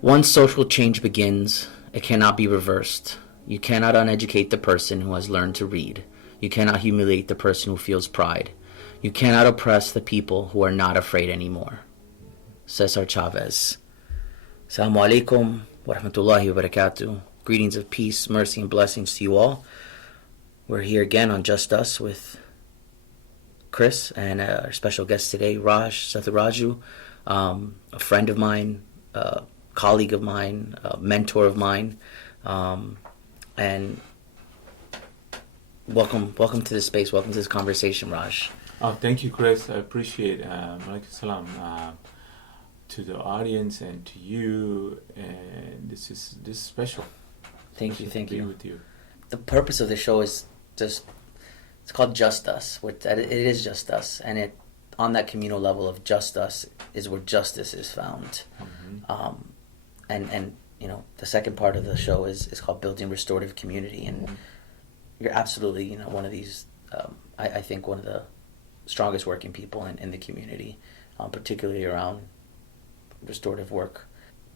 Once social change begins, it cannot be reversed. You cannot uneducate the person who has learned to read. You cannot humiliate the person who feels pride. You cannot oppress the people who are not afraid anymore. Cesar Chavez. Assalamu alaikum wa rahmatullahi wa barakatuh. Greetings of peace, mercy, and blessings to you all. We're here again on Just Us with Chris and our special guest today, Raj Satharaju, a friend of mine, colleague of mine, mentor of mine, and welcome to this space. Welcome to this conversation, Raj. Oh, thank you, Chris. I appreciate Malaikum Salam to the audience and to you. And this is special. Thank you. To be with you. The purpose of the show is it's called Just Us. It is Just Us, and it on that communal level of Just Us is where justice is found. Mm-hmm. And you know, the second part of the show is called Building Restorative Community, and you're absolutely, one of these, I think one of the strongest working people in the community, particularly around restorative work.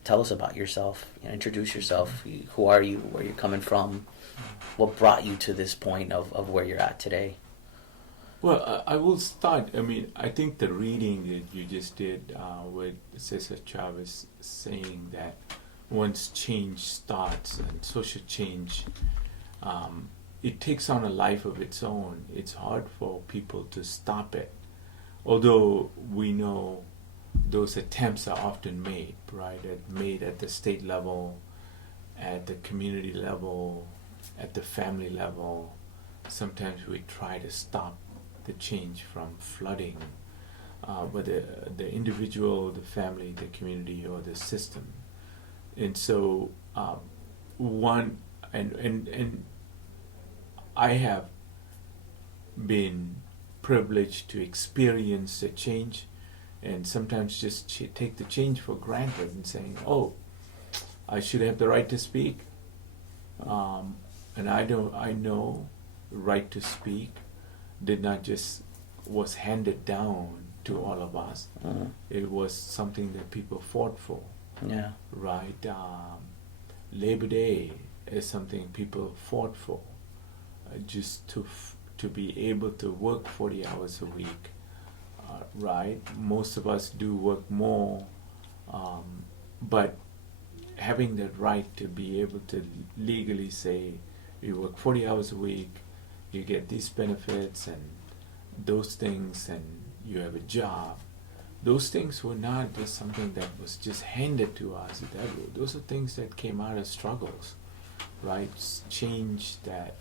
Tell us about yourself. Introduce yourself. Who are you? Where you're coming from? What brought you to this point of where you're at today? Well, I will start. I think the reading that you just did with Cesar Chavez saying that once change starts and social change, it takes on a life of its own. It's hard for people to stop it. Although we know those attempts are often made, right? Made at the state level, at the community level, at the family level. Sometimes we try to stop the change from flooding, whether the individual, the family, the community, or the system. And so, and I have been privileged to experience the change, and sometimes just take the change for granted and saying, "Oh, I should have the right to speak," and I know the right to speak did not just was handed down to all of us. It was something that people fought for. Yeah. Right. Labor Day is something people fought for. Just to be able to work 40 hours a week. Right. Most of us do work more, but having that right to be able to legally say you work 40 hours a week, you get these benefits and those things, and you have a job. Those things were not just something that was just handed to us. Those are things that came out of struggles, right? Change that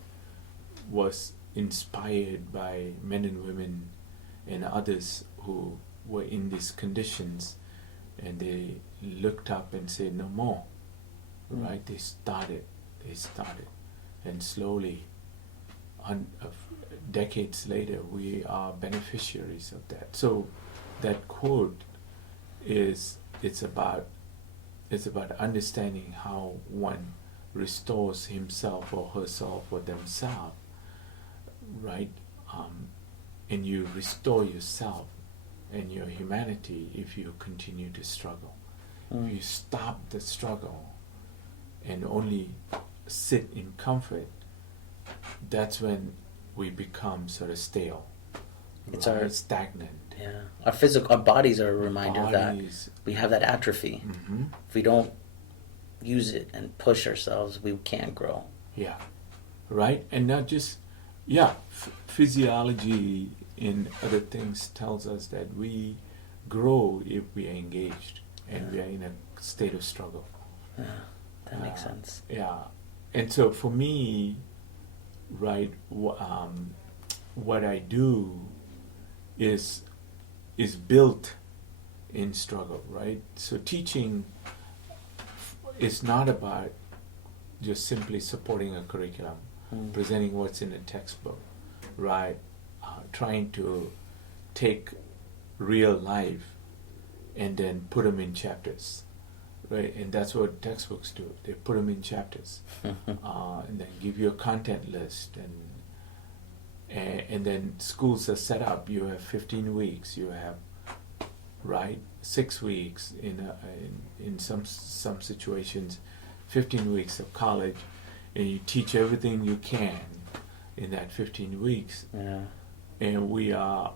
was inspired by men and women and others who were in these conditions, and they looked up and said, "No more," right? They started, and slowly, decades later, we are beneficiaries of that. So that quote it's about understanding how one restores himself or herself or themselves, right? And you restore yourself and your humanity if you continue to struggle. If you stop the struggle and only sit in comfort, that's when we become sort of stale. It's right? Stagnant. Yeah, our bodies are a reminder of that. We have that atrophy. Mm-hmm. If we don't use it and push ourselves, we can't grow. Yeah, right. And not just physiology and other things tells us that we grow if we are engaged and we are in a state of struggle. Yeah, that makes sense. Yeah, and so for me, right, what I do is built in struggle, right? So teaching is not about just simply supporting a curriculum, presenting what's in a textbook, right? Trying to take real life and then put them in chapters, right? And that's what textbooks do. They put them in chapters, and then give you a content list, and then schools are set up. You have 15 weeks. You have right? 6 weeks in some situations, 15 weeks of college, and you teach everything you can in that 15 weeks. Yeah. And we are,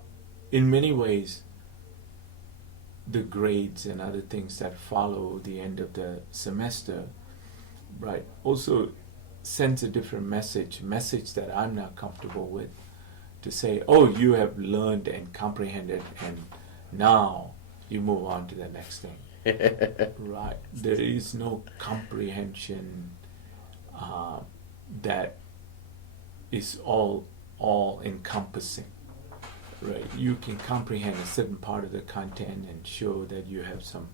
in many ways, the grades and other things that follow the end of the semester, right, also sends a different message that I'm not comfortable with, to say, oh, you have learned and comprehended, and now you move on to the next thing. Right. There is no comprehension that is all encompassing. Right. You can comprehend a certain part of the content and show that you have some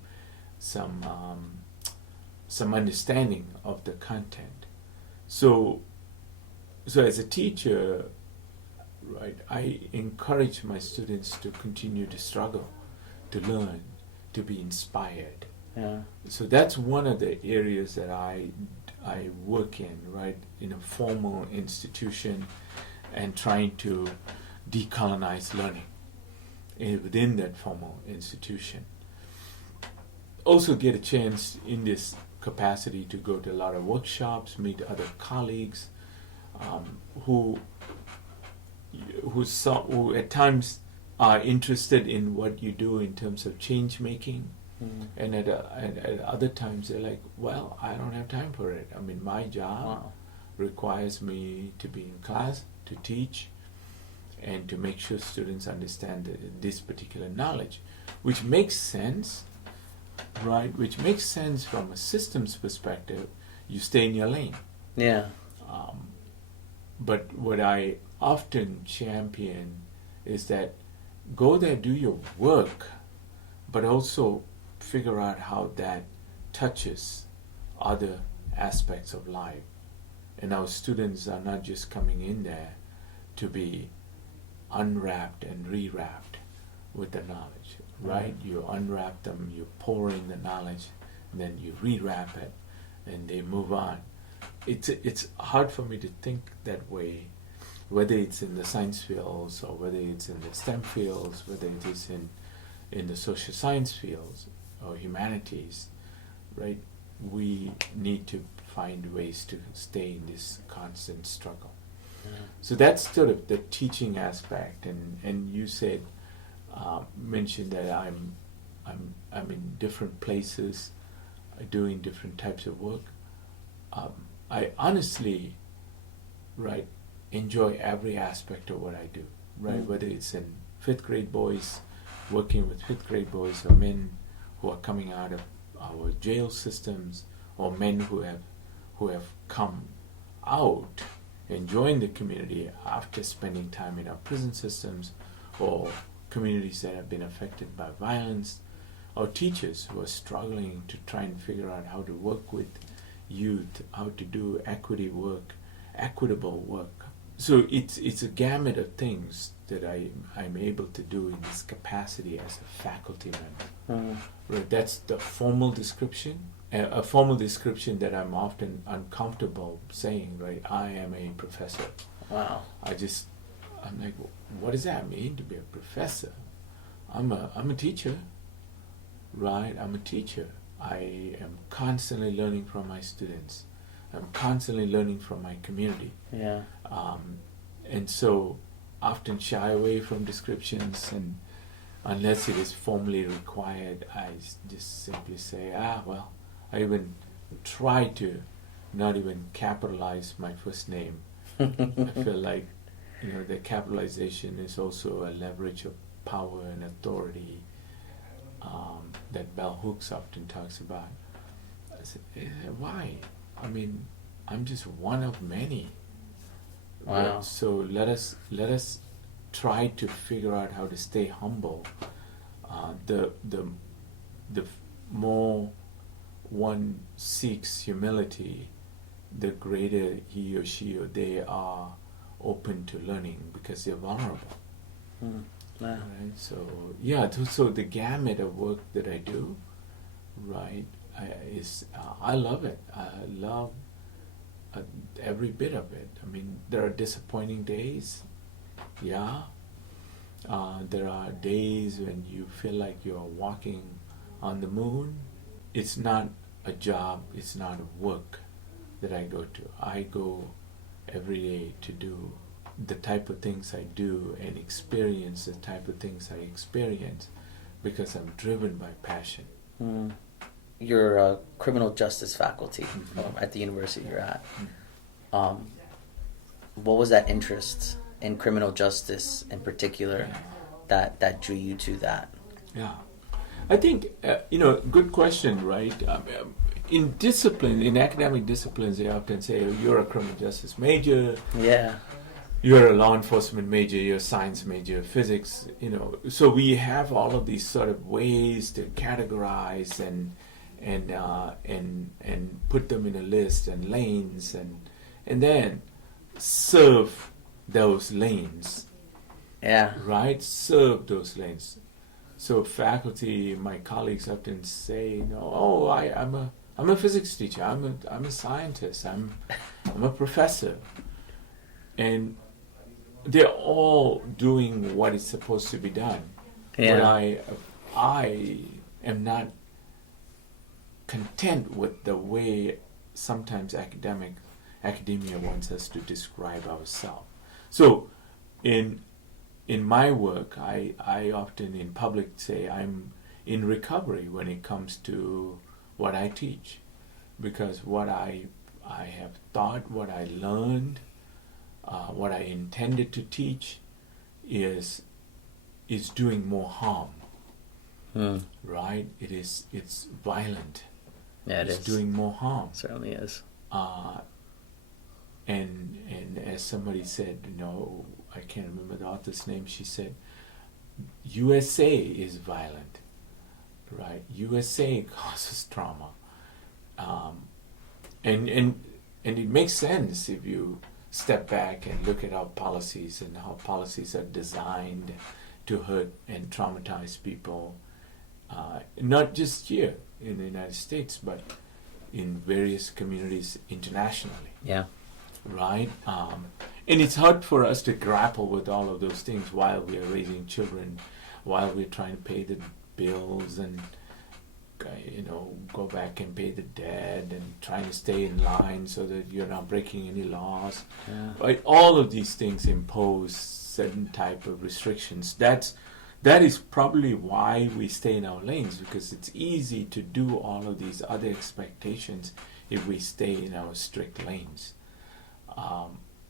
understanding of the content. So as a teacher, right, I encourage my students to continue to struggle, to learn, to be inspired. Yeah. So that's one of the areas that I work in, right, in a formal institution, and trying to decolonize learning within that formal institution. Also get a chance in this capacity to go to a lot of workshops, meet other colleagues who at times are interested in what you do in terms of change making, and at other times they're like, well, I don't have time for it. I mean, my job requires me to be in class, to teach, and to make sure students understand this particular knowledge, which makes sense, right? Which makes sense from a systems perspective. You stay in your lane. Yeah. But what I often champion is that go there, do your work, but also figure out how that touches other aspects of life. And our students are not just coming in there to be unwrapped and rewrapped with the knowledge, right? You unwrap them, you pour in the knowledge, and then you rewrap it, and they move on. It's hard for me to think that way, whether it's in the science fields or whether it's in the STEM fields, whether it is in the social science fields or humanities, right? We need to find ways to stay in this constant struggle. So that's sort of the teaching aspect, and you said, mentioned that I'm in different places, doing different types of work. I honestly, right, enjoy every aspect of what I do, right? Whether it's in 5th grade boys, working with 5th grade boys, or men who are coming out of our jail systems, or men who have come out and joined the community after spending time in our prison systems, or communities that have been affected by violence, or teachers who are struggling to try and figure out how to work with youth, how to do equitable work. So it's a gamut of things that I'm able to do in this capacity as a faculty member. Right, that's the formal description. A formal description that I'm often uncomfortable saying, right? I am a professor. Wow. I'm like, what does that mean to be a professor? I'm a teacher, right? I'm a teacher. I am constantly learning from my students. I'm constantly learning from my community. Yeah. And so often shy away from descriptions, and unless it is formally required, I just simply say, well, I even try to not even capitalize my first name. I feel like, the capitalization is also a leverage of power and authority that Bell Hooks often talks about. I said, why? I mean, I'm just one of many. Wow. Right? So let us try to figure out how to stay humble. The more one seeks humility, the greater he or she or they are open to learning, because they're vulnerable. Wow. Right? So so the gamut of work that I do, right, I love it. I love every bit of it. I mean, there are disappointing days. Yeah. There are days when you feel like you're walking on the moon, it's not a job, it's not a work that I go to. I go every day to do the type of things I do and experience the type of things I experience because I'm driven by passion. Mm. You're a criminal justice faculty at the university you're at. What was that interest in criminal justice in particular that drew you to that? Yeah, I think, good question, right? In discipline, in academic disciplines, they often say, you're a criminal justice major. Yeah. You're a law enforcement major, you're a science major, physics, So we have all of these sort of ways to categorize and put them in a list and lanes and then serve those lanes. Yeah. Right? Serve those lanes. So faculty, my colleagues often say, I'm a physics teacher, I'm a scientist, I'm a professor. And they're all doing what is supposed to be done. Yeah. But I am not content with the way sometimes academia wants us to describe ourselves. So in my work, I often in public say I'm in recovery when it comes to what I teach, because what I have thought, what I learned, what I intended to teach is doing more harm. Right? It's violent. Yeah, it's doing more harm. It certainly is. And as somebody said, I can't remember the author's name, she said, USA is violent, right? USA causes trauma. And it makes sense if you step back and look at our policies and how policies are designed to hurt and traumatize people, not just here in the United States, but in various communities internationally. Yeah. Right? And it's hard for us to grapple with all of those things while we are raising children, while we're trying to pay the bills and go back and pay the debt and trying to stay in line so that you're not breaking any laws. Yeah. Right? All of these things impose certain type of restrictions. That is probably why we stay in our lanes, because it's easy to do all of these other expectations if we stay in our strict lanes.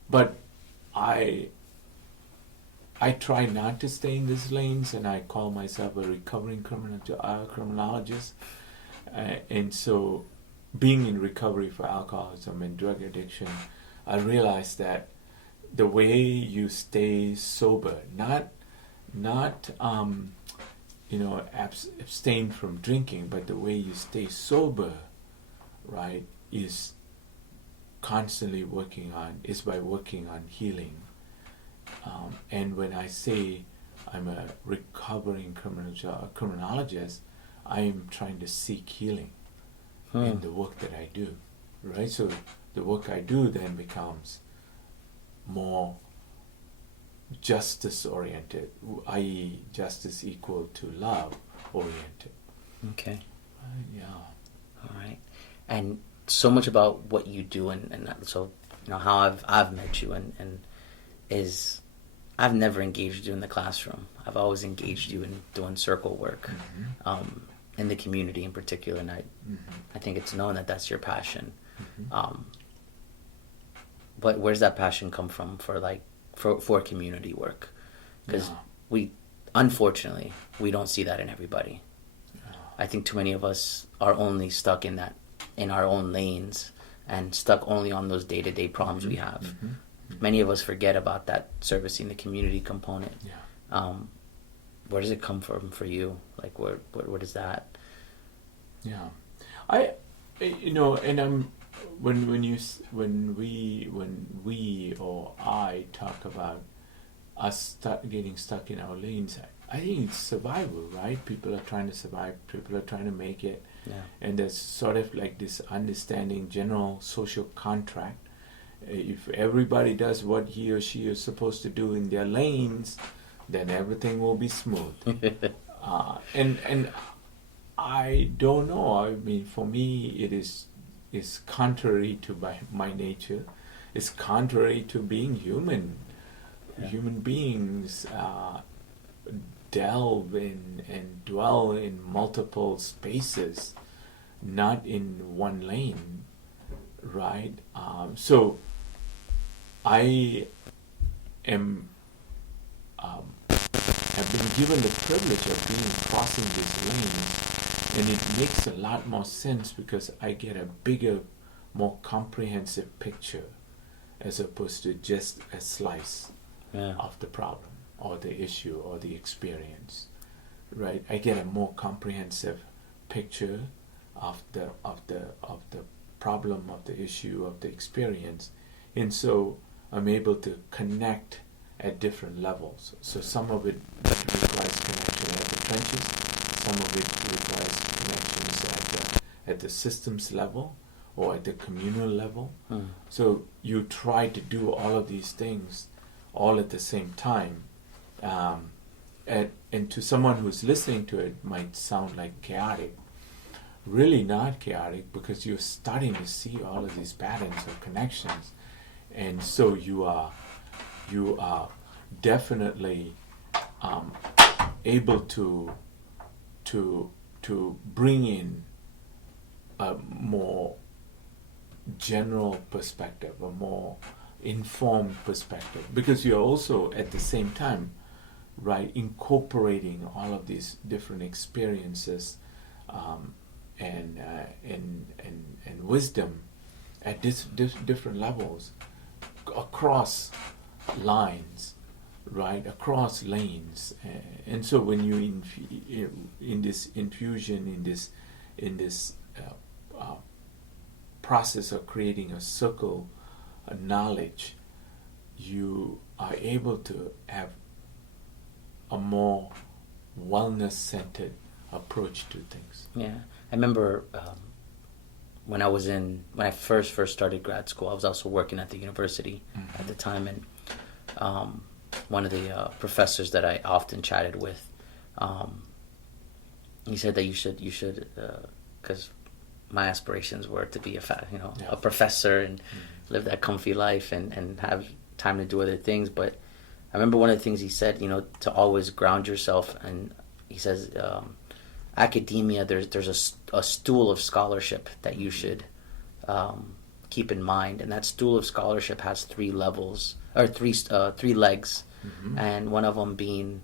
But I try not to stay in these lanes, and I call myself a recovering criminologist. And so, being in recovery for alcoholism and drug addiction, I realized that the way you stay sober, not abstain from drinking, but the way you stay sober, right, is constantly by working on healing. And when I say I'm a recovering criminologist, I am trying to seek healing in the work that I do, right? So the work I do then becomes more justice-oriented, i.e. justice equal to love-oriented. Okay. Yeah. All right. And so much about what you do, and so how I've met you and is I've never engaged you in the classroom. I've always engaged you in doing circle work, in the community in particular, and I think it's known that that's your passion. But where's that passion come from for community work? Because unfortunately, we don't see that in everybody. I think too many of us are only stuck in our own lanes and stuck only on those day-to-day problems we have. Many of us forget about that servicing the community component. Where does it come from for you? Like, what is that? Yeah, and when we or I talk about us getting stuck in our lanes, I think it's survival, right? People are trying to survive. People are trying to make it. Yeah. And there's sort of like this understanding, general social contract. If everybody does what he or she is supposed to do in their lanes, then everything will be smooth. And I don't know. I mean, for me, it is contrary to my nature. It's contrary to being human. Yeah. Human beings delve in and dwell in multiple spaces, not in one lane, right? So I am have been given the privilege of being crossing this lane, and it makes a lot more sense because I get a bigger, more comprehensive picture as opposed to just a slice of the problem or the issue or the experience, right? I get a more comprehensive picture of the problem, of the issue, of the experience, and so I'm able to connect at different levels. So some of it requires connection at the trenches, some of it requires connections at the systems level or at the communal level. So you try to do all of these things all at the same time. And to someone who's listening to it might sound like chaotic. Really not chaotic, because you're starting to see all of these patterns of connections, and so you are definitely able to bring in a more general perspective, a more informed perspective, because you're also at the same time, right, incorporating all of these different experiences and wisdom at different levels across lines, right, across lanes. And so when you in this infusion, in this process of creating a circle of knowledge, you are able to have a more wellness-centered approach to things. Yeah, I remember when I first started grad school, I was also working at the university at the time, and one of the professors that I often chatted with, he said that you should, because my aspirations were to be a professor and live that comfy life and have time to do other things. But I remember one of the things he said, to always ground yourself, and he says, academia, there's a stool of scholarship that you should keep in mind, and that stool of scholarship has three levels, or three legs, and one of them being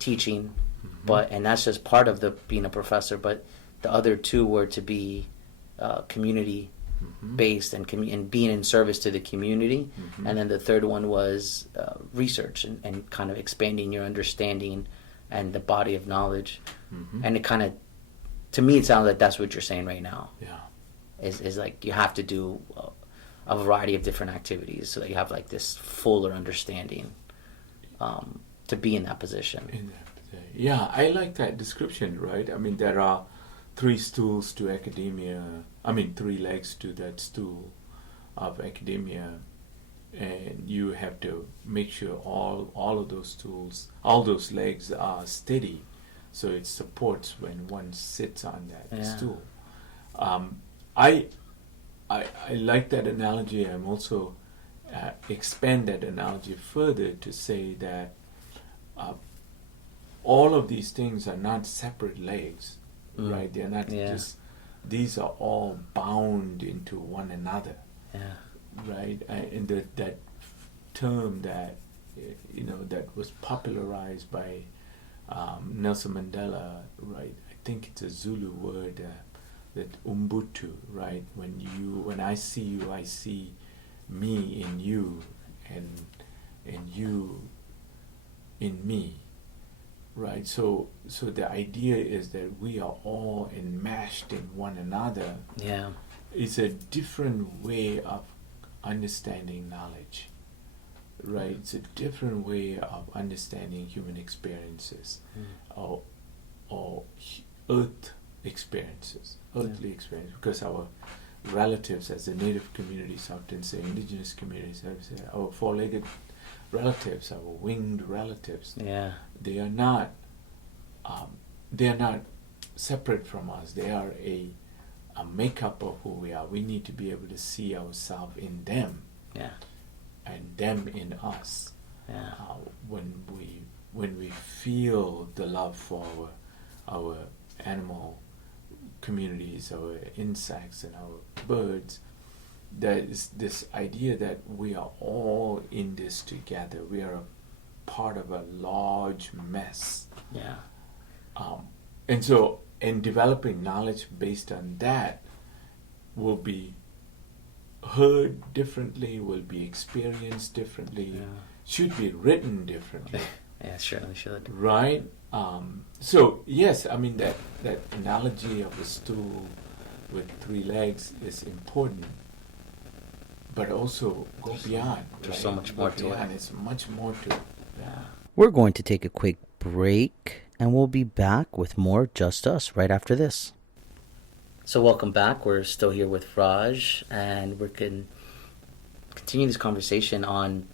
teaching, and that's just part of the being a professor. But the other two were to be community based and being in service to the community, and then the third one was research and kind of expanding your understanding and the body of knowledge. And it kind of, to me, it sounds like that's what you're saying right now. Yeah, is like you have to do a variety of different activities so that you have like this fuller understanding to be in that position. Yeah, I like that description, right? I mean, there are three stools to academia. I mean, three legs to that stool of academia, and you have to make sure all of those stools, all those legs are steady, so it supports when one sits on that stool. I like that analogy. I'm also expand that analogy further to say that all of these things are not separate legs, right? They're not just, these are all bound into one another, right? And that term that that was popularized by Nelson Mandela, right? I think it's a Zulu word, that Ubuntu, right? When I see you, I see me in you, and you in me, right? So the idea is that we are all enmeshed in one another. Yeah, it's a different way of understanding knowledge, right? It's a different way of understanding human experiences, or earth experiences, earthly experience, because our relatives, as the native communities often say, indigenous communities say, our four-legged relatives, our winged relatives, they are not separate from us. They are a makeup of who we are. We need to be able to see ourselves in them, Yeah. and them in us. Yeah. When we feel the love for our animal communities, our insects and our birds, there is this idea that we are all in this together. We are a part of a large mess. Yeah. And so, in developing knowledge based on that, will be heard differently, will be experienced differently, Yeah. should be written differently. Yeah, certainly should. Right? So, yes, I mean, that analogy of a stool with 3 legs is important, but also go beyond. There's so much more to it. And it's much more to it. Yeah. We're going to take a quick break, and we'll be back with more Just Us right after this. So welcome back. We're still here with Raj, and we can continue this conversation on,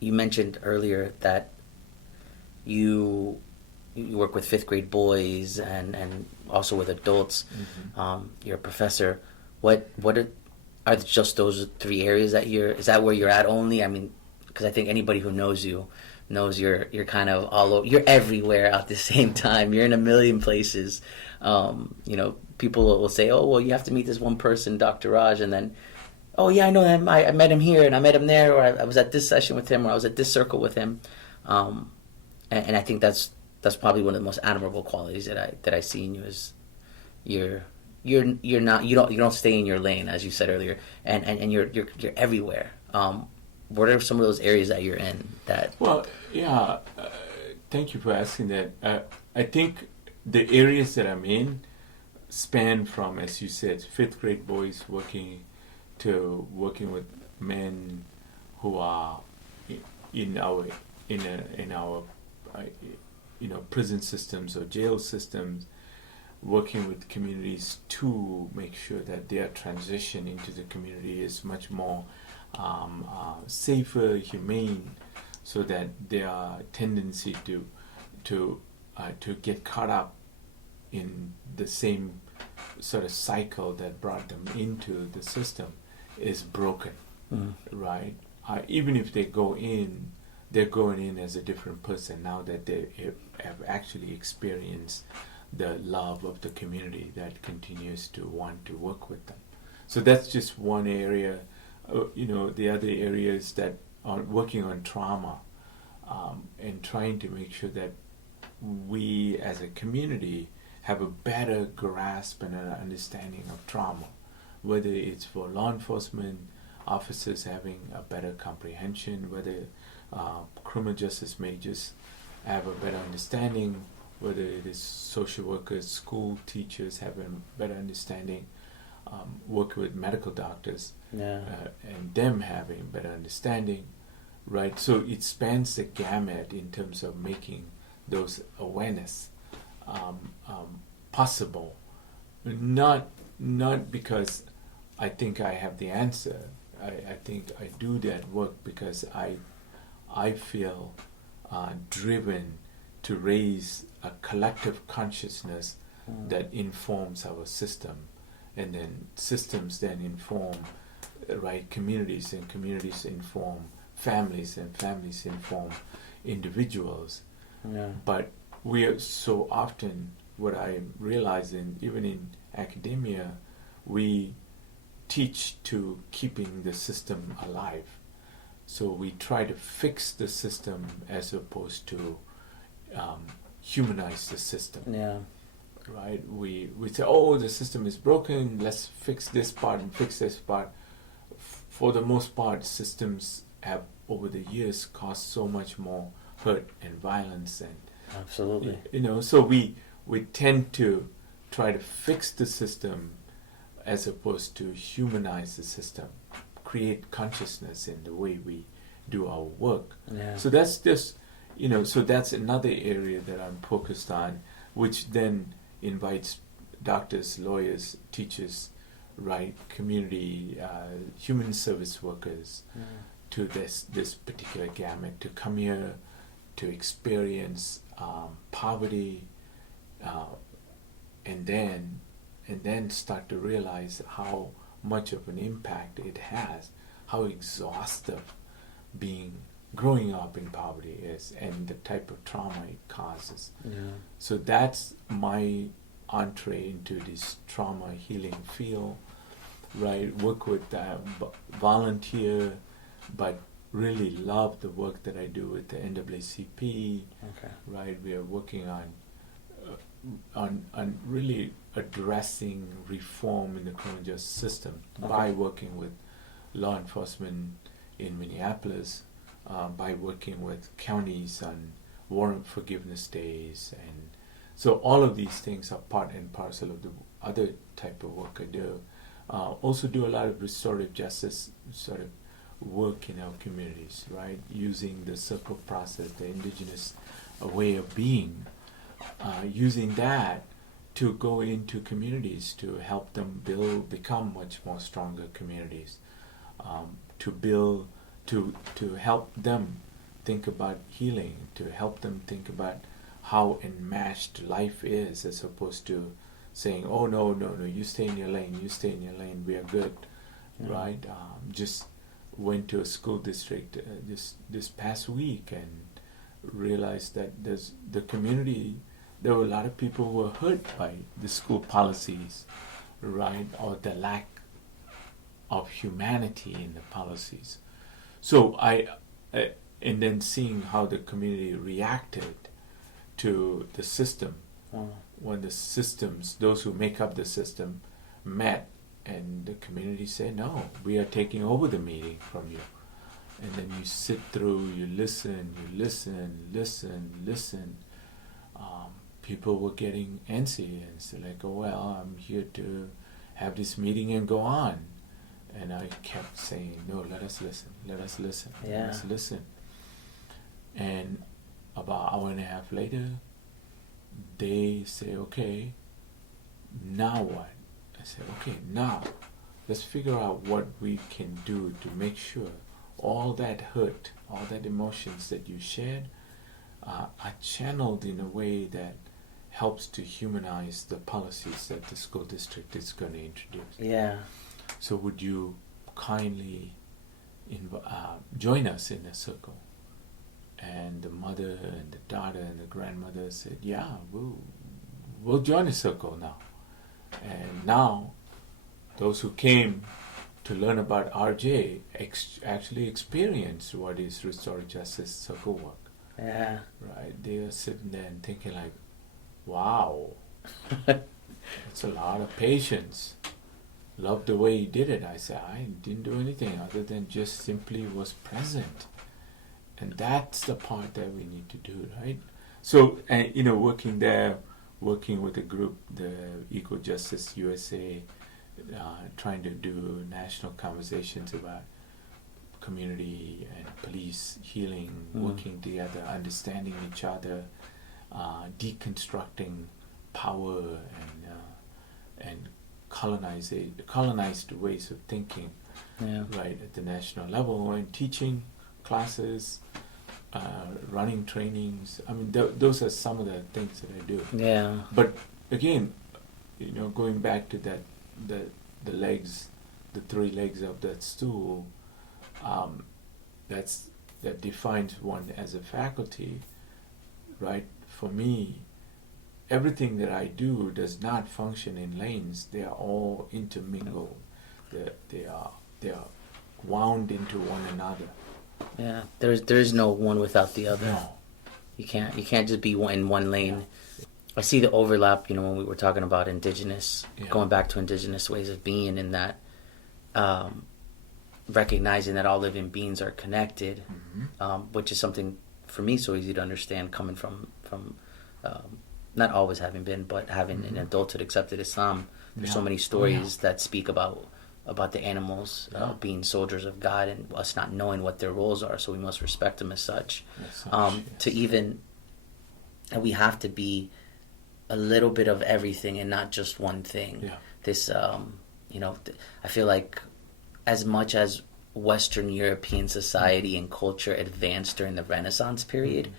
you mentioned earlier that you work with 5th grade boys and also with adults. Mm-hmm. You're a professor. What are just those 3 areas that is that where you're at only? I mean, because I think anybody who knows you knows you're kind of all over, you're everywhere at the same time. You're in a million places. People will say, oh, well, you have to meet this one person, Dr. Raj, and then, oh yeah, I know him. I met him here and I met him there, or I was at this session with him, or I was at this circle with him. And I think that's probably one of the most admirable qualities that I see in you is you don't stay in your lane, as you said earlier, and you're everywhere. What are some of those areas that you're in that? Well, yeah, thank you for asking that. I think the areas that I'm in span from, as you said, 5th grade boys working with men who are in our prison systems or jail systems, working with communities to make sure that their transition into the community is much more safer, humane, so that their tendency to get caught up in the same sort of cycle that brought them into the system is broken, right? Even if they go in, they're going in as a different person now that they have actually experienced the love of the community that continues to want to work with them. So that's just one area. The other areas that are working on trauma, and trying to make sure that we as a community have a better grasp and an understanding of trauma, whether it's for law enforcement officers having a better comprehension, whether criminal justice majors have a better understanding, whether it is social workers, school teachers having a better understanding, working with medical doctors, and them having better understanding, right? So it spans the gamut in terms of making those awareness possible. Not because I think I have the answer. I think I do that work because I feel driven to raise a collective consciousness that informs our system, and then systems then inform communities, and communities inform families, and families inform individuals. But we are so often, what I'm realizing, even in academia, we teach to keeping the system alive. So we try to fix the system as opposed to humanize the system. Right? We say, oh, the system is broken, let's fix this part and fix this part. For the most part, systems have over the years caused so much more hurt and violence, and absolutely, so we tend to try to fix the system as opposed to humanize the system, create consciousness in the way we do our work. So that's just so that's another area that I'm focused on, which then invites doctors, lawyers, teachers, community, human service workers to this particular gamut, to come here to experience poverty, and then start to realize how much of an impact it has, how exhaustive growing up in poverty is, and the type of trauma it causes. Yeah. So that's my entree into this trauma healing field, right? Work with volunteer, but really love the work that I do with the NAACP. Okay. Right? We are working on really addressing reform in the criminal justice system by working with law enforcement in Minneapolis, by working with counties on warrant forgiveness days, and so all of these things are part and parcel of the other type of work I do. Also do a lot of restorative justice sort of work in our communities, right? Using the circle process, the indigenous way of being, using that to go into communities to help them become much more stronger communities, to help them think about healing, to help them think about how enmeshed life is, as opposed to saying, oh no, you stay in your lane, we are good, right? Just went to a school district this past week and realized that the community, there were a lot of people who were hurt by the school policies, right, or the lack of humanity in the policies. So and then seeing how the community reacted to the system, when the systems, those who make up the system, met, and the community said, no, we are taking over the meeting from you. And then you sit through, you listen. People were getting antsy and so like, oh well, I'm here to have this meeting and go on. And I kept saying, no, let us listen. And about an hour and a half later, they say, okay, now what? I said, okay, now let's figure out what we can do to make sure all that hurt, all that emotions that you shared are channeled in a way that helps to humanize the policies that the school district is going to introduce. Yeah. So would you kindly join us in a circle? And the mother and the daughter and the grandmother said, yeah, we'll join a circle now. And now those who came to learn about RJ actually experience what is restorative justice circle work. Yeah. Right? They are sitting there and thinking like, wow, that's a lot of patience. Love the way he did it. I said, I didn't do anything other than just simply was present. And that's the part that we need to do, right? So, working there, working with a group, the Equal Justice USA, trying to do national conversations about community and police healing, working together, understanding each other, deconstructing power and colonized ways of thinking, right, at the national level, and teaching classes, running trainings. I mean, those are some of the things that I do. Yeah. But again, going back to that, the legs, the three legs of that stool, that defines one as a faculty, right? For me, everything that I do does not function in lanes. They are all intermingled. They are wound into one another. Yeah, there is no one without the other. No. You can't just be in one lane. Yeah. I see the overlap, when we were talking about indigenous, going back to indigenous ways of being, in that recognizing that all living beings are connected, which is something for me so easy to understand, coming from not always having been, but having in adulthood accepted Islam. There's so many stories that speak about the animals being soldiers of God, and us not knowing what their roles are, so we must respect them as such. To even, and we have to be a little bit of everything and not just one thing. Yeah. This, I feel like as much as Western European society and culture advanced during the Renaissance period,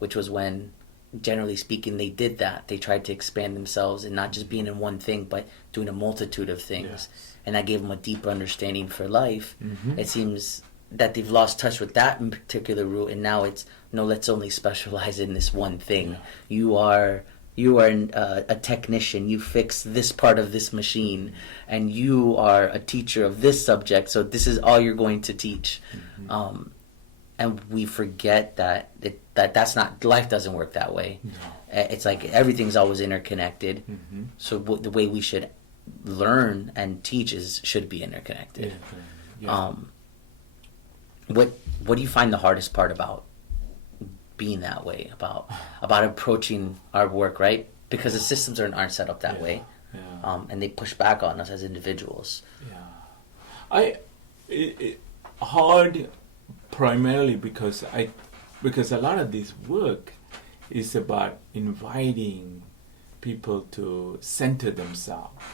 which was when generally speaking, they did that. They tried to expand themselves and not just being in one thing, but doing a multitude of things. Yes. And that gave them a deeper understanding for life. Mm-hmm. It seems that they've lost touch with that in particular route, and now it's, no, let's only specialize in this one thing. Yeah. You are a technician. You fix this part of this machine, and you are a teacher of this subject. So this is all you're going to teach. Mm-hmm. And we forget that that's not, life doesn't work that way. No. It's like everything's always interconnected. Mm-hmm. So the way we should learn and teach should be interconnected. Yeah. What do you find the hardest part about being that way, about approaching our work, right? Because the systems aren't set up that way, and they push back on us as individuals. Hard primarily because a lot of this work is about inviting people to center themselves,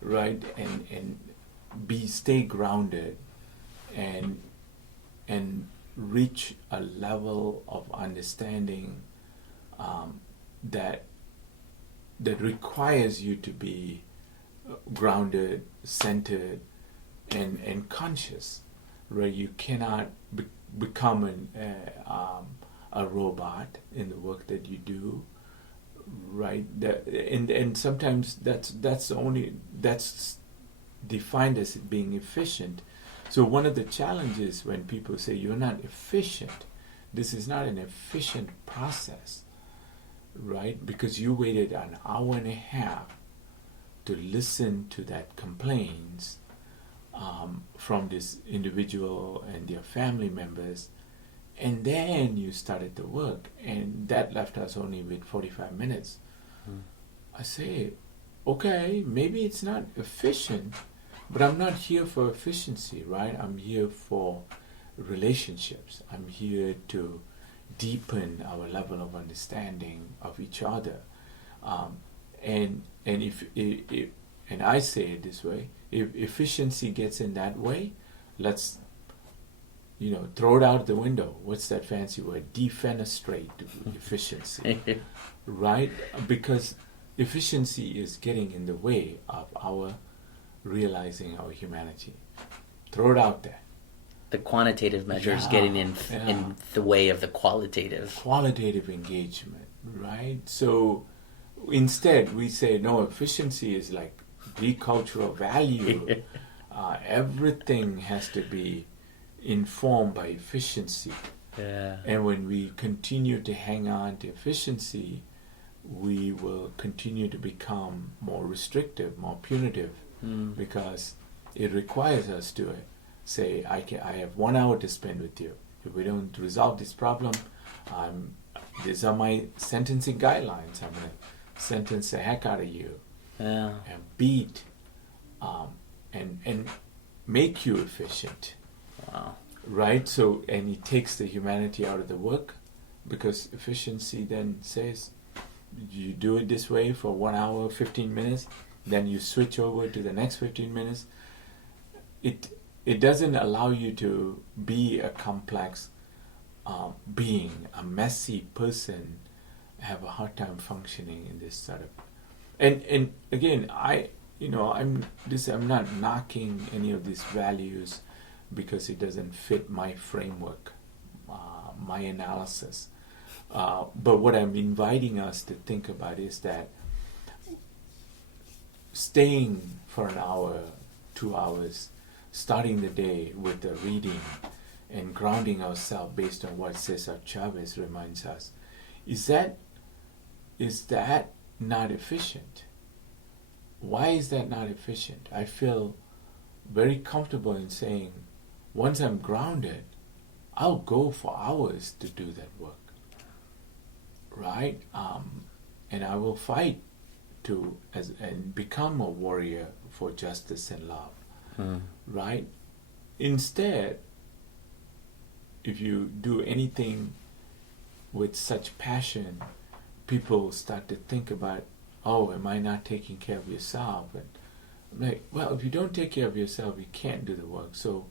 right, and stay grounded and reach a level of understanding that requires you to be grounded, centered, and conscious, right? You cannot become a robot in the work that you do, right? And sometimes that's defined as being efficient. So one of the challenges when people say you're not efficient, this is not an efficient process, right? Because you waited an hour and a half to listen to that complaints from this individual and their family members, and then you started the work, and that left us only with 45 minutes. I say, okay, maybe it's not efficient, but I'm not here for efficiency, right? I'm here for relationships. I'm here to deepen our level of understanding of each other. And if and I say it this way, if efficiency gets in that way, let's throw it out the window. What's that fancy word? Defenestrate efficiency, right? Because efficiency is getting in the way of our realizing our humanity. Throw it out there. The quantitative measures getting in the way of the qualitative. Qualitative engagement, right? So instead we say, no, efficiency is like the cultural value. Everything has to be informed by efficiency. And when we continue to hang on to efficiency, we will continue to become more restrictive, more punitive, because it requires us to say, I have 1 hour to spend with you. If we don't resolve this problem, these are my sentencing guidelines. I'm going to sentence the heck out of you, and beat, and make you efficient. Wow. Right? So, and it takes the humanity out of the work, because efficiency then says, you do it this way for 1 hour, 15 minutes, then you switch over to the next 15 minutes. It doesn't allow you to be a complex being, a messy person, have a hard time functioning in this sort of. And again, I'm not knocking any of these values because it doesn't fit my framework, my analysis. But what I'm inviting us to think about is that staying for an hour, 2 hours, starting the day with the reading and grounding ourselves based on what Cesar Chavez reminds us, is that not efficient? Why is that not efficient? I feel very comfortable in saying, once I'm grounded, I'll go for hours to do that work, right? And I will fight and become a warrior for justice and love, right? Instead, if you do anything with such passion, people start to think about, oh, am I not taking care of yourself? And I'm like, well, if you don't take care of yourself, you can't do the work. So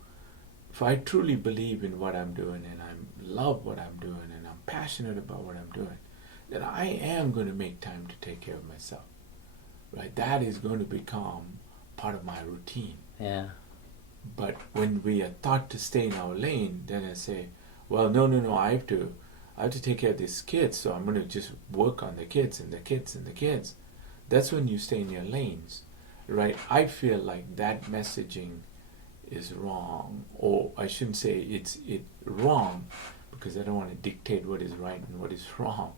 if I truly believe in what I'm doing, and I love what I'm doing, and I'm passionate about what I'm doing, then I am going to make time to take care of myself. Right? That is going to become part of my routine. Yeah. But when we are taught to stay in our lane, then I say, well, no, I have to take care of these kids, so I'm going to just work on the kids and the kids and the kids. That's when you stay in your lanes, right? I feel like that messaging is wrong, or I shouldn't say it's wrong, because I don't want to dictate what is right and what is wrong.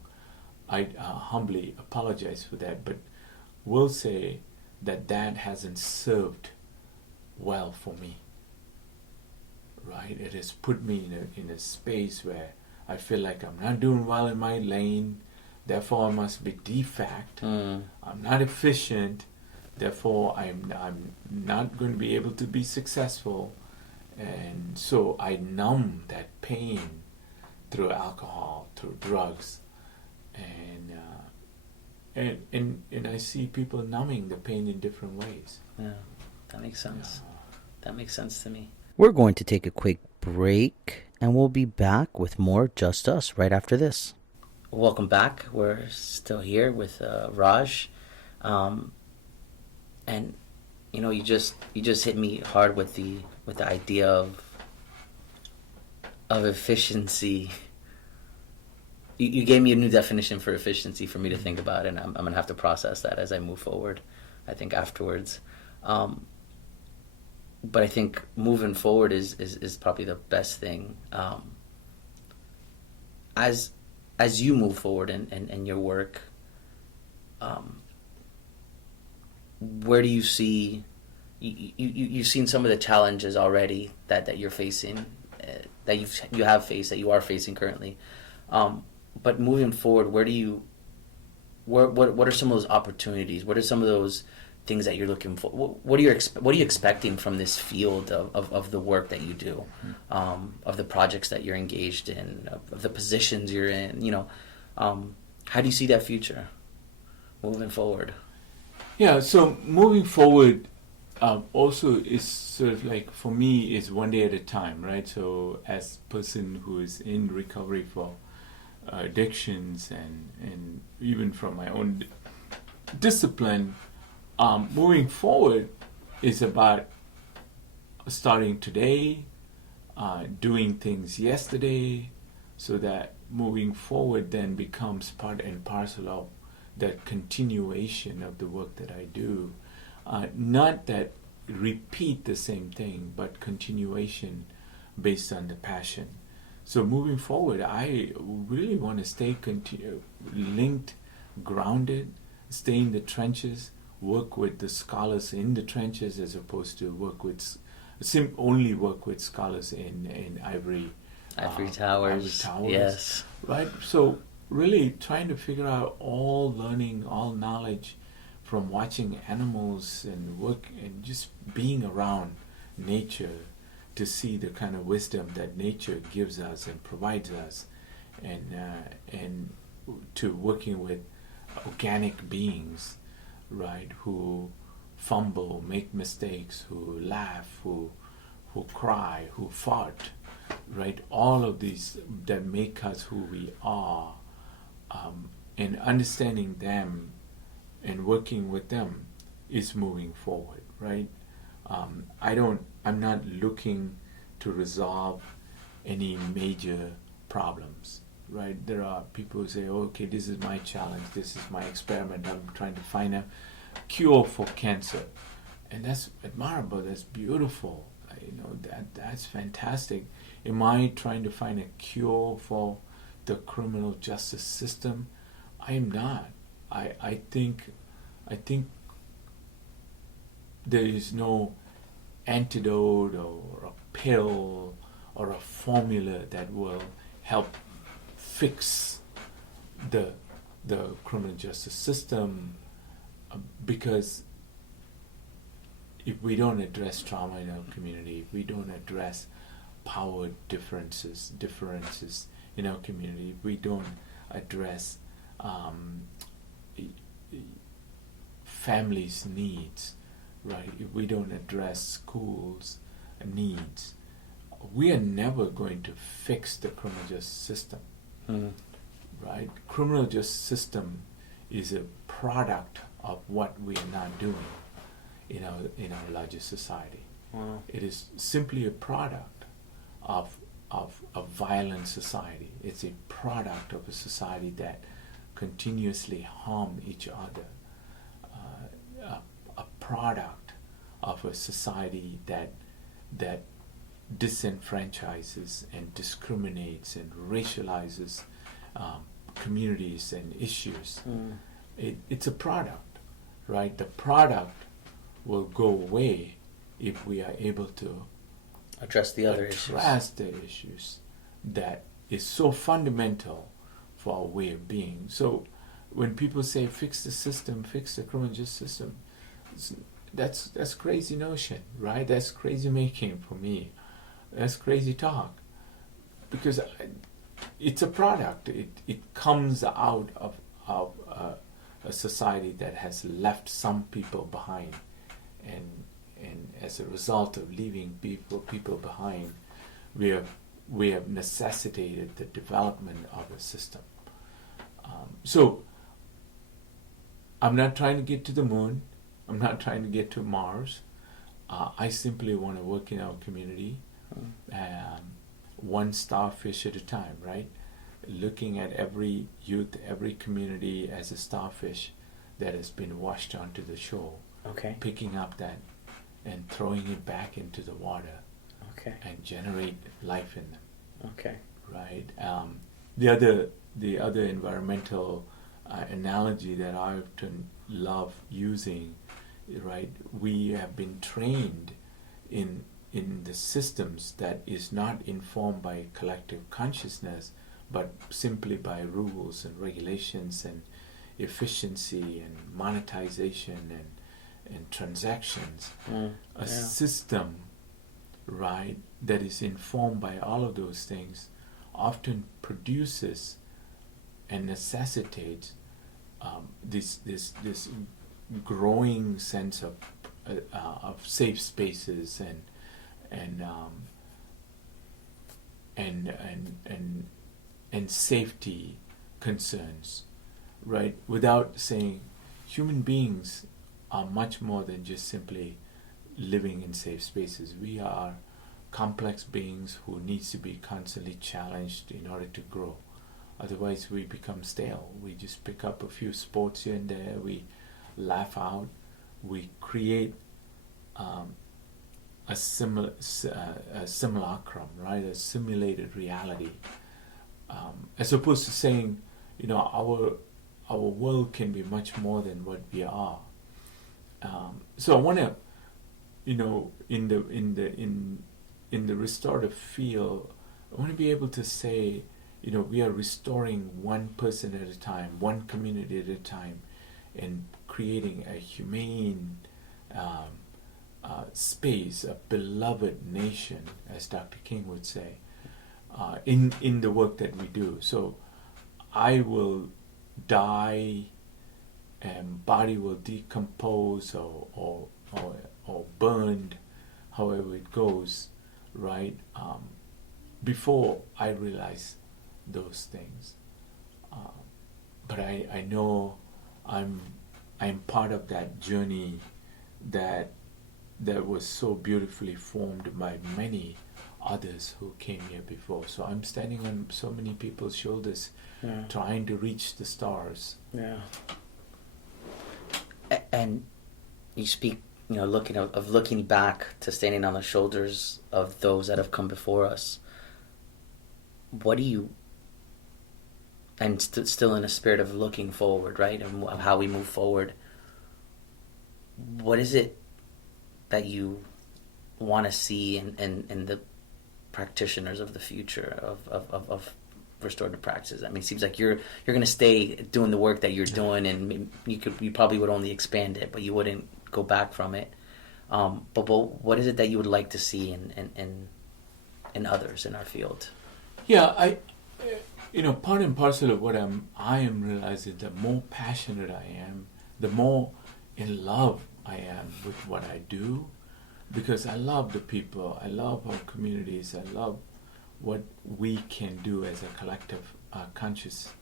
I humbly apologize for that, but will say that hasn't served well for me, right? It has put me in a space where I feel like I'm not doing well in my lane, therefore I must be defect. I'm not efficient, therefore I'm not going to be able to be successful, and so I numb that pain through alcohol, through drugs, and I see people numbing the pain in different ways. Yeah, that makes sense. Yeah. That makes sense to me. We're going to take a quick break, and we'll be back with more Just Us right after this. Welcome back. We're still here with Raj, and you just hit me hard with the idea of efficiency. You gave me a new definition for efficiency for me to think about, and I'm gonna have to process that as I move forward. I think afterwards, but I think moving forward is probably the best thing. As you move forward in your work, where do you see you've seen some of the challenges already that you're facing, that you have faced, that you are facing currently. But moving forward, what are some of those opportunities? What are some of those things that you're looking for? What are you expecting from this field of the work that you do, of the projects that you're engaged in, of the positions you're in? How do you see that future moving forward? Yeah, so moving forward also is sort of like, for me, is one day at a time, right? So as a person who is in recovery for addictions and even from my own discipline, moving forward is about starting today, doing things yesterday, so that moving forward then becomes part and parcel of that continuation of the work that I do. Not that repeat the same thing, but continuation based on the passion. So moving forward, I really want to stay linked, grounded, stay in the trenches, work with the scholars in the trenches, as opposed to only work with scholars in ivory towers. Yes. Right. So really trying to figure out all learning, all knowledge from watching animals and work and just being around nature, to see the kind of wisdom that nature gives us and provides us, and to working with organic beings, right, who fumble, make mistakes, who laugh, who cry, who fart, right, all of these that make us who we are, and understanding them and working with them is moving forward, right? I'm not looking to resolve any major problems, right? There are people who say, oh, okay, this is my challenge, this is my experiment, I'm trying to find a cure for cancer. And that's admirable, that's beautiful, that's fantastic. Am I trying to find a cure for the criminal justice system? I am not. I think there is no antidote or a pill or a formula that will help fix the criminal justice system, because if we don't address trauma in our community, if we don't address power differences in our community, if we don't address families' needs, right? If we don't address schools' needs, we are never going to fix the criminal justice system. right? Criminal justice system is a product of what we are not doing in our larger society. Wow. It is simply a product of a violent society. It's a product of a society that continuously harm each other. A product of a society that disenfranchises and discriminates and racializes communities and issues. It's a product, right? The product will go away if we are able to Address the other issues. address the issues that is so fundamental for our way of being. So when people say fix the system, fix the criminal justice system, that's crazy notion, right? That's crazy making for me. That's crazy talk, because it's a product. It comes out of a society that has left some people behind, and as a result of leaving people behind, we have necessitated the development of a system. So I'm not trying to get to the moon. I'm not trying to get to Mars. I simply want to work in our community, one starfish at a time, right? Looking at every youth, every community as a starfish that has been washed onto the shore. Okay. Picking up that and throwing it back into the water. Okay. And generate life in them. Okay. Right. The other environmental analogy that I often love using, right? We have been trained in the systems that is not informed by collective consciousness, but simply by rules and regulations and efficiency and monetization and transactions. A system, right, that is informed by all of those things often produces and necessitates this growing sense of safe spaces and safety concerns, right? Without saying human beings are much more than just simply living in safe spaces. We are complex beings who needs to be constantly challenged in order to grow. Otherwise we become stale. We just pick up a few sports here and there, we laugh out, we create a simulacrum, right? A simulated reality. As opposed to saying, our world can be much more than what we are. So I want to, in the restorative field, I want to be able to say, we are restoring one person at a time, one community at a time, and creating a humane space, a beloved nation, as Dr. King would say, in the work that we do. So I will die and body will decompose or burned, however it goes, right? Before I realize those things, but I know I'm part of that journey that was so beautifully formed by many others who came here before. So I'm standing on so many people's shoulders, trying to reach the stars. Yeah. And you speak, looking back to standing on the shoulders of those that have come before us. What do you, and still in a spirit of looking forward, right, and of how we move forward, what is it that you want to see in the practitioners of the future of restorative practices? I mean, it seems like you're going to stay doing the work that you're doing, and you probably would only expand it, but you wouldn't go back from it. But what is it that you would like to see in others in our field? Yeah, part and parcel of what I am realizing, the more passionate I am, the more in love I am with what I do, because I love the people, I love our communities, I love what we can do as a collective conscious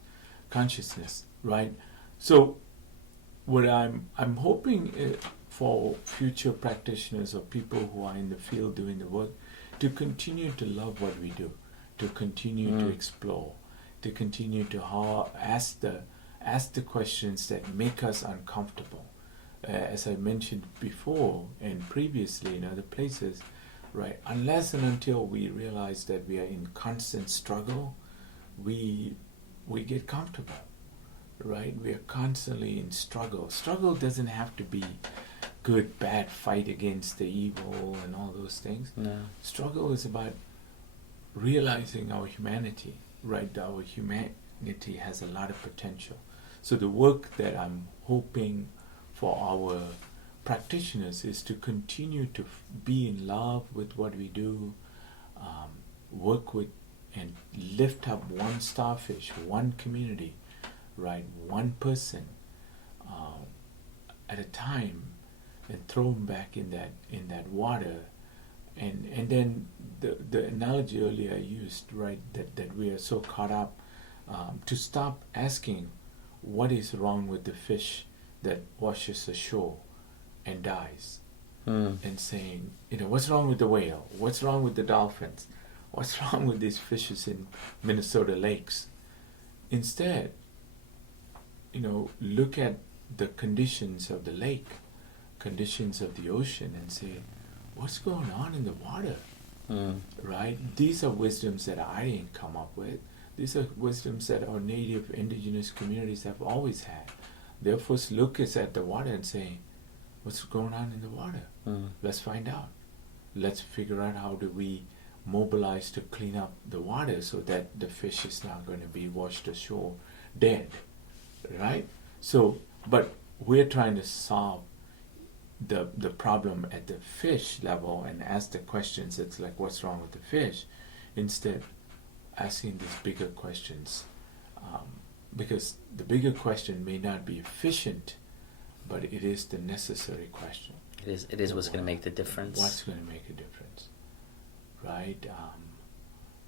consciousness, right? So what I'm hoping for future practitioners or people who are in the field doing the work to continue to love what we do, to continue to explore, to continue to ask the questions that make us uncomfortable. As I mentioned before and previously in other places, right? Unless and until we realize that we are in constant struggle, we get comfortable, right? We are constantly in struggle. Struggle doesn't have to be good, bad, fight against the evil and all those things. No. Struggle is about realizing our humanity, right? Our humanity has a lot of potential. So the work that I'm hoping for our practitioners is to continue to be in love with what we do, work with and lift up one starfish, one community, right? One person at a time, and throw them back in that water, and then the analogy earlier I used, right? That we are so caught up to stop asking what is wrong with the fish that washes ashore and dies, and saying, what's wrong with the whale? What's wrong with the dolphins? What's wrong with these fishes in Minnesota lakes? Instead, look at the conditions of the lake, conditions of the ocean, and say, what's going on in the water? Right? These are wisdoms that I didn't come up with. These are wisdoms that our native indigenous communities have always had. Their first look is at the water and saying, what's going on in the water? Let's find out. Let's figure out how do we mobilize to clean up the water so that the fish is not going to be washed ashore dead, right? So, but we're trying to solve the problem at the fish level and ask the questions. It's like, what's wrong with the fish? Instead, asking these bigger questions, because the bigger question may not be efficient, but it is the necessary question. It is what's going to make the difference. What's going to make a difference, right?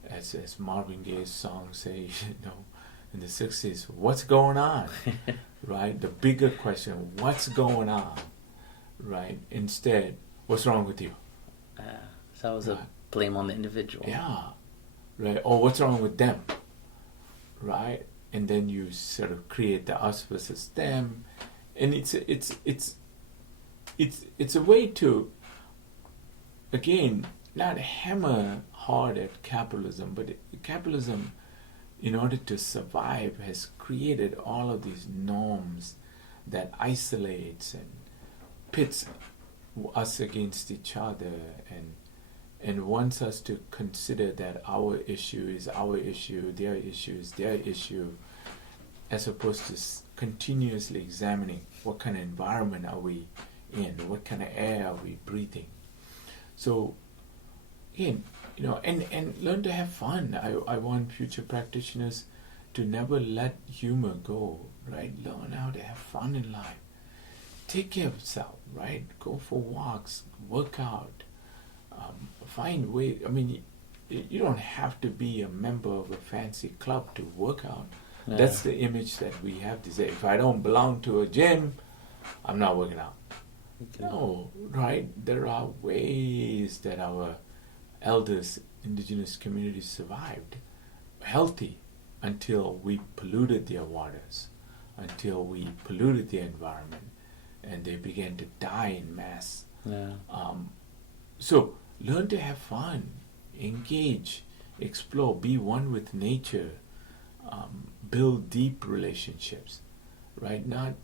As Marvin Gaye's song says, in the 60s, what's going on, right? The bigger question, what's going on, right? Instead, what's wrong with you? So that was a blame on the individual. Yeah, right. Or what's wrong with them, right? And then you sort of create the us versus them, and it's a way to, again, not hammer hard at capitalism, but capitalism, in order to survive, has created all of these norms that isolates and pits us against each other, and wants us to consider that our issue is our issue, their issue is their issue, as opposed to continuously examining what kind of environment are we in, what kind of air are we breathing. So, again, and learn to have fun. I want future practitioners to never let humor go, right? Learn how to have fun in life. Take care of yourself, right? Go for walks, work out, find ways. I mean, you don't have to be a member of a fancy club to work out. Yeah. That's the image that we have to say. If I don't belong to a gym, I'm not working out. Okay. No, right? There are ways that our elders, indigenous communities survived healthy until we polluted their waters, until we polluted their environment, and they began to die in mass. Yeah. So learn to have fun, engage, explore, be one with nature, build deep relationships, right? Not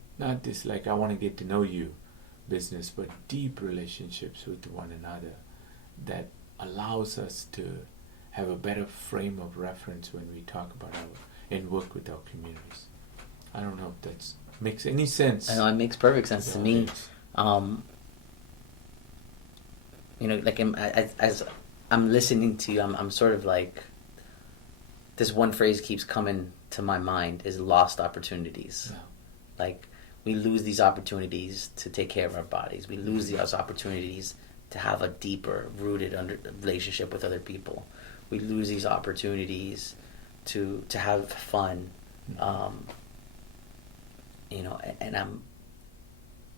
this like I want to get to know you business, but deep relationships with one another that allows us to have a better frame of reference when we talk about and work with our communities. I don't know if that makes any sense. I know, it makes perfect sense to me. Like as I'm listening to you, I'm sort of like, this one phrase keeps coming to my mind is lost opportunities. Yeah. Like, we lose these opportunities to take care of our bodies. We lose these opportunities to have a deeper rooted relationship with other people. We lose these opportunities to have fun, You know, and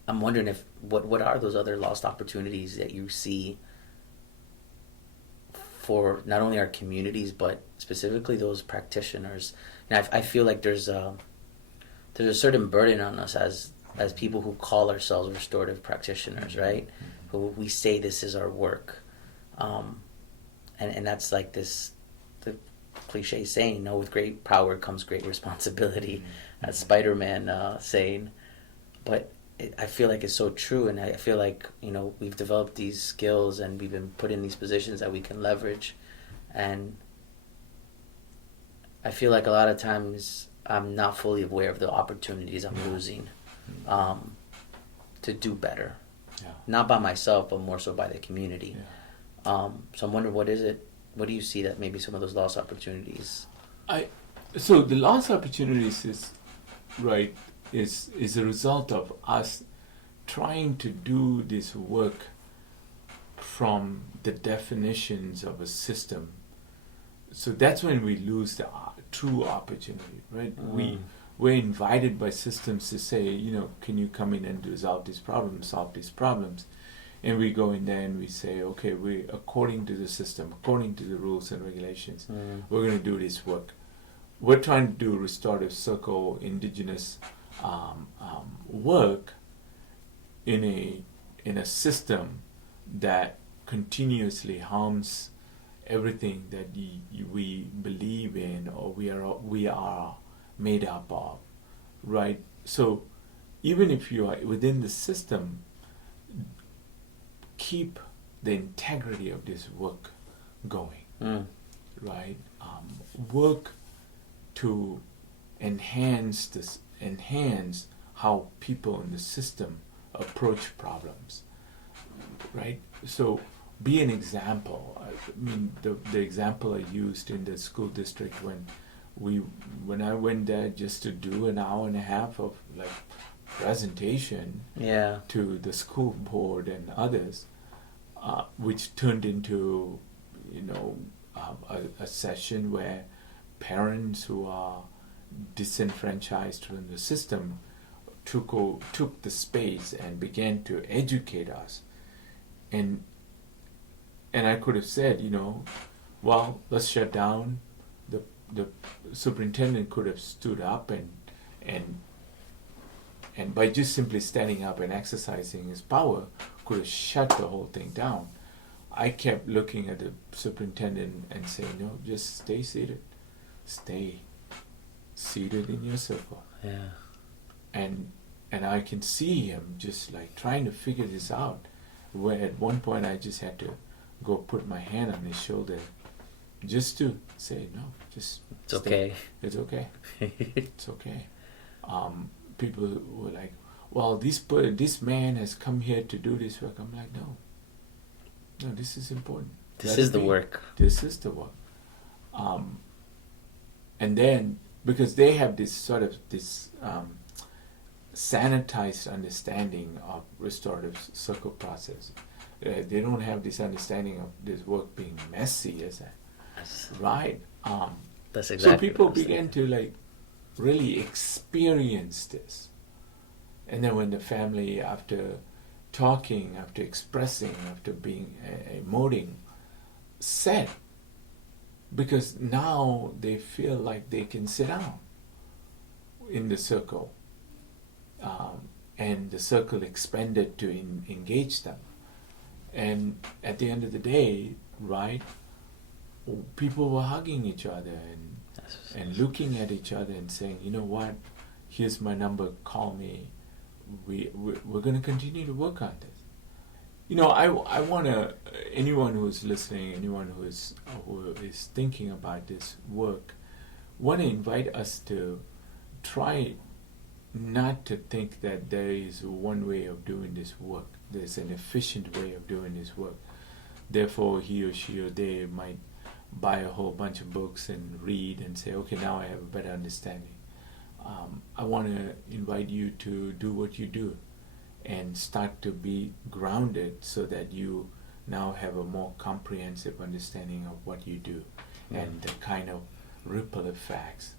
I'm wondering if what are those other lost opportunities that you see for not only our communities but specifically those practitioners. And I feel like there's a certain burden on us as people who call ourselves restorative practitioners, right? Who we say this is our work, and that's like the cliche saying, you know, with great power comes great responsibility. That's Spider-Man saying, but I feel like it's so true, and I feel like, you know, we've developed these skills and we've been put in these positions that we can leverage, and I feel like a lot of times I'm not fully aware of the opportunities I'm losing to do better. Yeah. Not by myself, but more so by the community. Yeah. So I'm wondering, what do you see that maybe some of those lost opportunities? So the lost opportunities is a result of us trying to do this work from the definitions of a system. So that's when we lose the true opportunity, right? We're invited by systems to say, you know, can you come in and resolve these problems, solve these problems? And we go in there and we say, okay, we according to the system, according to the rules and regulations, we're going to do this work. We're trying to do restorative circle, indigenous work in a system that continuously harms everything that we believe in or we are made up of, right? So even if you are within the system, keep the integrity of this work going, right? Work to enhance how people in the system approach problems, right? So be an example. I mean, the example I used in the school district when I went there just to do an hour and a half of like presentation to the school board and others, which turned into, you know, a session where parents who are disenfranchised from the system took the space and began to educate us, and I could have said, you know, well, let's shut down. The superintendent could have stood up and by just simply standing up and exercising his power could have shut the whole thing down. I kept looking at the superintendent and saying, no, just stay seated. Stay seated in your circle. Yeah. And I can see him just like trying to figure this out, where at one point I just had to go put my hand on his shoulder just to say, no, just it's okay. It's okay. It's okay. People were like, well, this man has come here to do this work. I'm like, no, this is important. This is the work. This is the work. And then, because they have this sort of sanitized understanding of restorative circle process, they don't have this understanding of this work being messy, right? That's exactly. So people began to like really experience this, and then when the family, after talking, after expressing, after being emoting, said, because now they feel like they can sit down in the circle, and the circle expanded to engage them, and at the end of the day, right, people were hugging each other and looking at each other and saying, you know what, here's my number, call me. We're going to continue to work on this. You know, I want to, anyone who's listening, anyone who is thinking about this work, want to invite us to try not to think that there is one way of doing this work. There's an efficient way of doing this work. Therefore, he or she or they might buy a whole bunch of books and read and say, okay, now I have a better understanding. I want to invite you to do what you do and start to be grounded so that you now have a more comprehensive understanding of what you do and the kind of ripple effects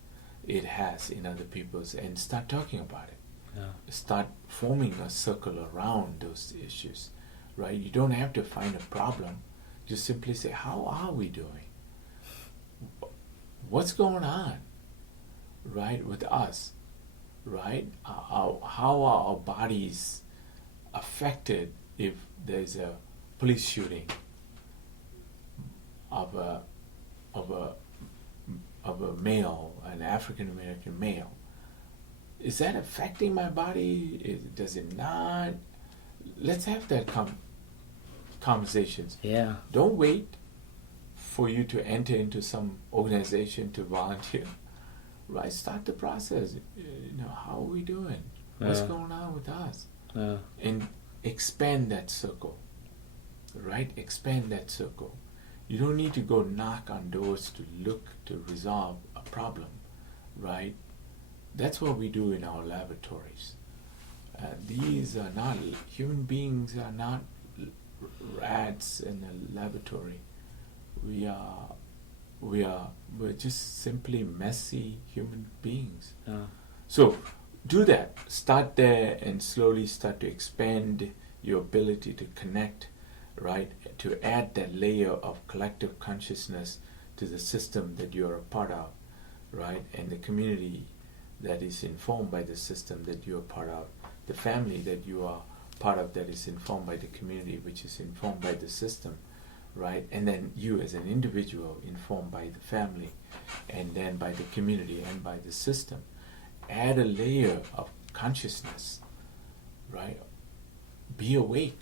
it has in other people's, and start talking about it. Yeah. Start forming a circle around those issues, right? You don't have to find a problem. Just simply say, how are we doing? What's going on, right, with us, right? How are our bodies affected if there's a police shooting of a male, an African American male? Is that affecting my body? Does it not? Let's have that conversations. Yeah. Don't wait for you to enter into some organization to volunteer. Right? Start the process. How are we doing? What's going on with us? And expand that circle. Right? Expand that circle. You don't need to go knock on doors to look to resolve a problem. Right? That's what we do in our laboratories. These are not, human beings are not rats in a laboratory. We're just simply messy human beings. So do that. Start there and slowly start to expand your ability to connect, right? To add that layer of collective consciousness to the system that you're a part of, right? And the community that is informed by the system that you're part of, the family that you are part of that is informed by the community, which is informed by the system, right? And then you as an individual informed by the family, and then by the community and by the system. Add a layer of consciousness, right? Be awake.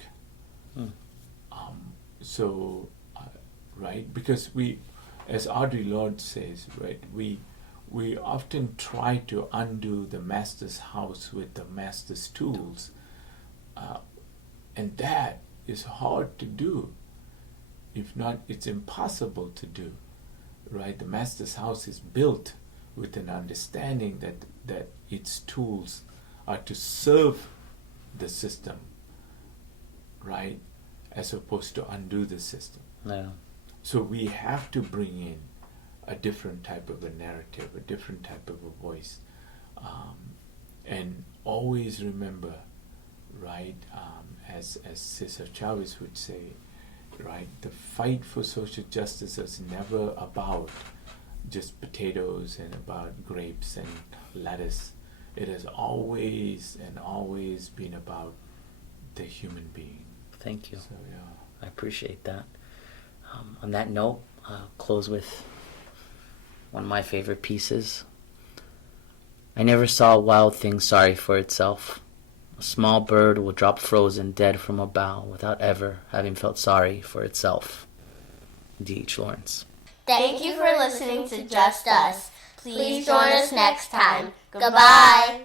Right? Because we, as Audre Lorde says, right, we often try to undo the master's house with the master's tools. And that is hard to do. If not, it's impossible to do. Right? The master's house is built with an understanding that its tools are to serve the system, right? As opposed to undo the system. Yeah. So we have to bring in a different type of a narrative, a different type of a voice. And always remember, right, as Cesar Chavez would say, right, the fight for social justice is never about just potatoes and about grapes and lettuce. It has always and always been about the human being. Thank you. So, yeah. I appreciate that. On that note, I'll close with one of my favorite pieces. I never saw a wild thing sorry for itself. A small bird will drop frozen dead from a bough without ever having felt sorry for itself. D.H. Lawrence. Thank you for listening to Just Us. Please join us next time. Goodbye.